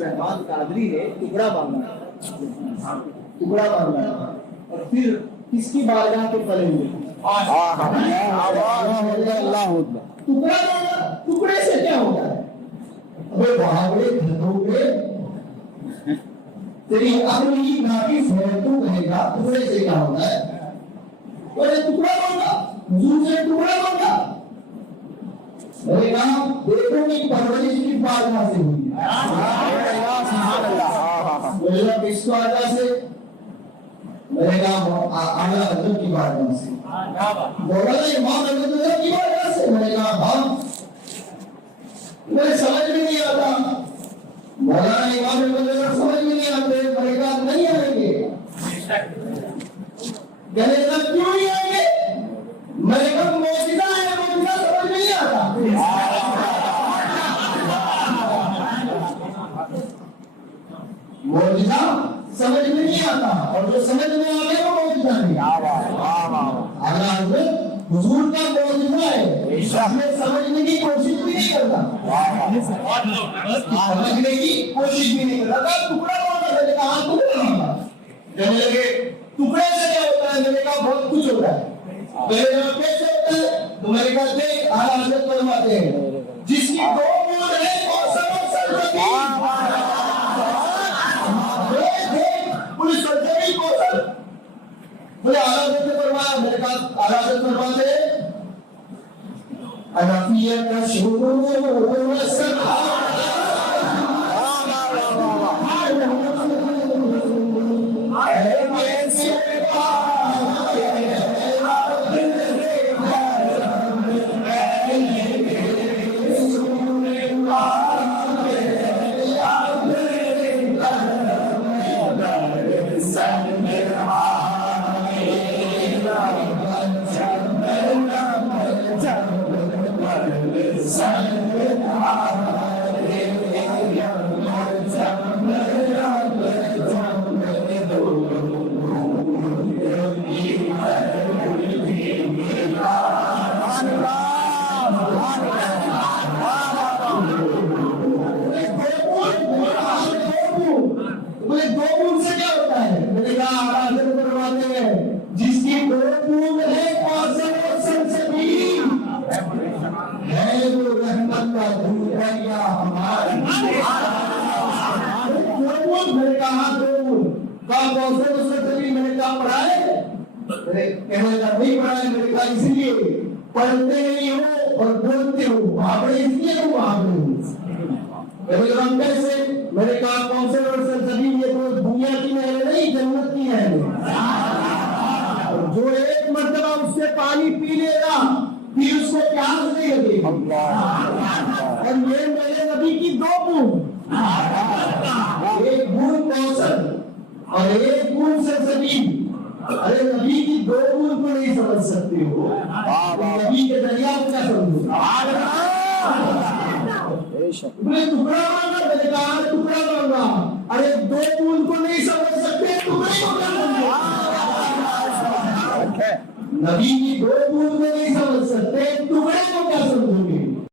रहमान कादरी ने टुकड़ा मांगा, टुकड़ा मांगा और फिर किसकी बारगाह पे पलेंगे? टुकड़ा मांगा, टुकड़े से क्या होता है? अबे भावड़े धोखे तेरी अपनी नाकिस है, तू कहेगा टुकड़े से क्या होता है? बोले टुकड़ा मांगा, हुजूर से टुकड़ा मांगा। मैंने कहा देखो कि परवरिश की बारगाह से हुई है। बोले किस बारगाह से? मैंने कहा आला हजरत की बारगाह से। बोला इमाम हजरत की बारगाह से? मैंने कहा हाँ। मुझे समझ में नहीं आता। मौलाना इमाम हजरत समझ में नहीं आते। मैंने कहा नहीं आएंगे। कहने लगा क्यों नहीं आएंगे? मैंने कहा मौजूदा है, मौजूदा समझ नहीं आता। मौजूदा समझ में नहीं आता और जो समझ में आ गया वो मौजूदा नहीं। आला हज़रत हुजूर का मौजूदा है, हमें समझने की कोशिश भी नहीं करता, समझने की कोशिश भी नहीं करता। टुकड़ा मांगा, मैंने कहा टुकड़ा मांगा। कहने लगे टुकड़े से क्या होता है? मैंने कहा बहुत कुछ होता है। कैसे होता है? तो मैंने कहा देख आला हज़रत फरमाते हैं जिसकी दो बूंद है कौसर और सरजमीन, पूरी सरजमीन कौसर। बोले आला हज़रत फरमाया, मैंने कहा आला हज़रत फरमाते अनफिया का शुरू सखा जिसकी दो बूंद है कौसर और सरजमीन है, वो रहमत का धूरिया हमारी। दो बूंद, मैंने कहा दो बूंद का कौसर और सरजमीन। मैंने कहा पढ़ाए? कहने लगा नहीं पढ़ाए। मैंने कहा इसलिए पढ़ते नहीं हो और बोलते हो, भावड़े इसलिए हो भावड़े। कैसे? मैंने कहा कौसर और सरजमीन ये तो दुनिया की नहरें नहीं, जन्नत की नहरें। जो एक मर्तबा उससे पानी पी लेगा फिर उसको प्यास नहीं लगेगी। और ये मेरे नबी की दो बूंद, एक बूंद कौसर और एक बूंद सरजमीन। अरे नबी की दो बूंद को नहीं समझ सकते हो, नबी के दरिया को क्या समझो? टुकड़ा मांगा, मैंने कहा टुकड़ा मांगा। अरे दो बूंद को नहीं समझ सकते, टुकड़े को क्या समझो? नबी की दो बूंद को नहीं समझ सकते, टुकड़े को